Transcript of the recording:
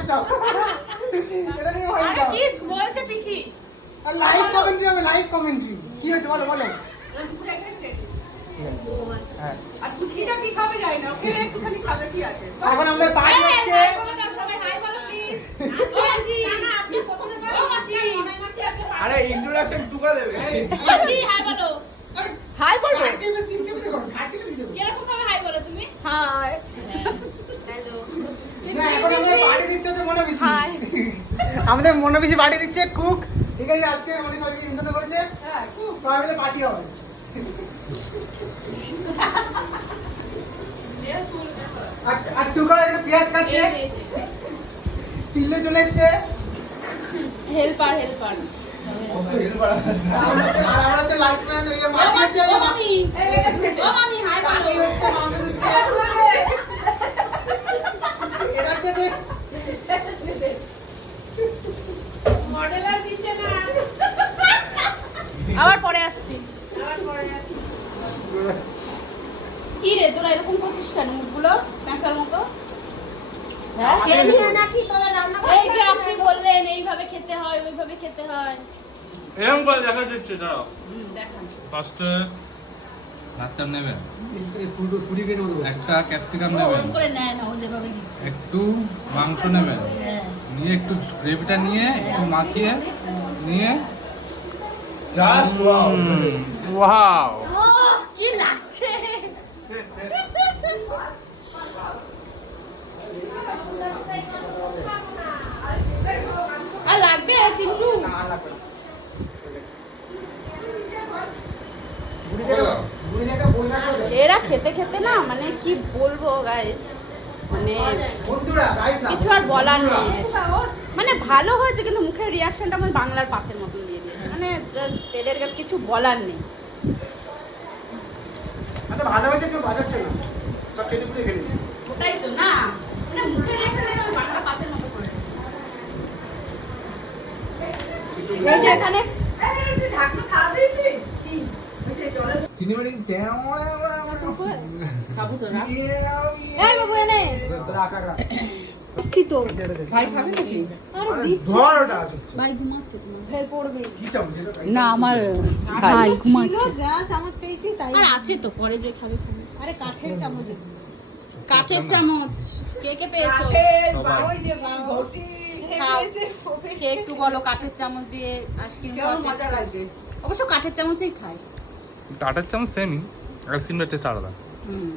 Voice দাও, এটা দিয়ে ভয়েস দাও। কি বলছে পিসি? আর লাইভ কমেন্ট্রি হবে, লাইভ কমেন্ট্রি। কি হয়েছে বলো বলো। হ্যাঁ, আর পুচকিটা কি খাবে জানি না, ওকে একটুখানি খাবে কি আছে। এখন আমাদের পার্টি হচ্ছে। সবাই হাই বলো প্লিজ। ও মাসি, না না আজকে প্রথমে বলো। ও মাসি, মাসি আজকে আরে ইন্ট্রোডাকশন টুকা দেবে। মাসি হাই বলো। হাই বলবো। আর্টিফিস সিস্টেমে করো, আর্টিফিস সিস্টেমে। কিরকম ভাবে হাই বলো তুমি? হাই। হ্যালো। না, এখন আমাদের পার্টি দিচ্ছে হচ্ছে মনোবিশি। হাই। আমাদের মনোবিশি পার্টি দিচ্ছে কুক। ঠিক আছে, আজকে আমাদের সবাইকে ইনভাইট করেছে। হ্যাঁ, খুব সবাই মিলে পার্টি হবে। আর টুকা একটা পেঁয়াজ কাটছে, তিলে চলে এসছে। হেল্পার। আর আমরা হচ্ছে লাইটম্যান, ওই যে মাছি হচ্ছে, ও মামি। ও মামি হাই কাকি বলো। হচ্ছে, মামনি হচ্ছে। এটা হচ্ছে যে মডেলার দিচ্ছে না। আবার পরে আসছি। কি রে তোরা এরকম করছিস কেন মুখগুলো প্যাঁচার মতো? হ্যাঁ এই যে আপনি বললেন এইভাবে খেতে হয় ওইভাবে খেতে হয়। এরকম করে দেখা যাচ্ছে দাঁড়াও। দেখান। ফার্স্টে ভাতটা নেবেন, পুরি কেন বলবো? একটা ক্যাপসিকাম ও নেবেন, ওরকম করে নেয় না, ও যেভাবে দিচ্ছে। একটু মাংস নেবেন, হ্যাঁ। নিয়ে একটু গ্রেভিটা নিয়ে একটু মাখিয়ে নিয়ে Just wow. ওয়াও ও কি লাগছে। আর লাগবে চিন্টু? পুরি একটা বইনা করে। এরা খেতে খেতে না মানে কি বলবো গাইস, মানে বন্ধুরা গাইস না, কিছু আর বলার নেই। মানে ভালো হয়েছে কিন্তু মুখের রিয়াকশনটা আমি বাংলার পাঁচের মতন দিয়ে দিয়েছে, মানে জাস্ট এদের কিছু বলার নেই। আচ্ছা ভালো হয়েছে, কেউ বাজাচ্ছে না, সব চেটে পুড়ে খেলে নিই। ওটাই তো না, মানে মুখের রিয়াকশনটা আমি বাংলা পাঁচের মতো করে এই যে এখানে ঢাকনা ছাড়া দিয়েছি সিনেমাটিক খাবো তো না। এই বাবু এনে তো ভাই খাবে নাকি? ধর ওটা ভাই ঘুমাচ্ছে, তোমার ভাই পড়বে কি চামচ এটা? না আমার ভাই ঘুমাচ্ছে। যা চামচ পেয়েছি তাই। আর আছে তো পরে যে খাবে খাবে। আরে কাঠের চামচ। কাঠের চামচ কে কে পেয়েছো? ওই যে বাবা খাও। কে একটু বলো কাঠের চামচ দিয়ে আইসক্রিম খাওয়ার মজা লাগে। অবশ্য কাঠের চামচেই খায়। কাটার চামচ সেমই, আর সিমটার টেস্ট আলাদা। হুম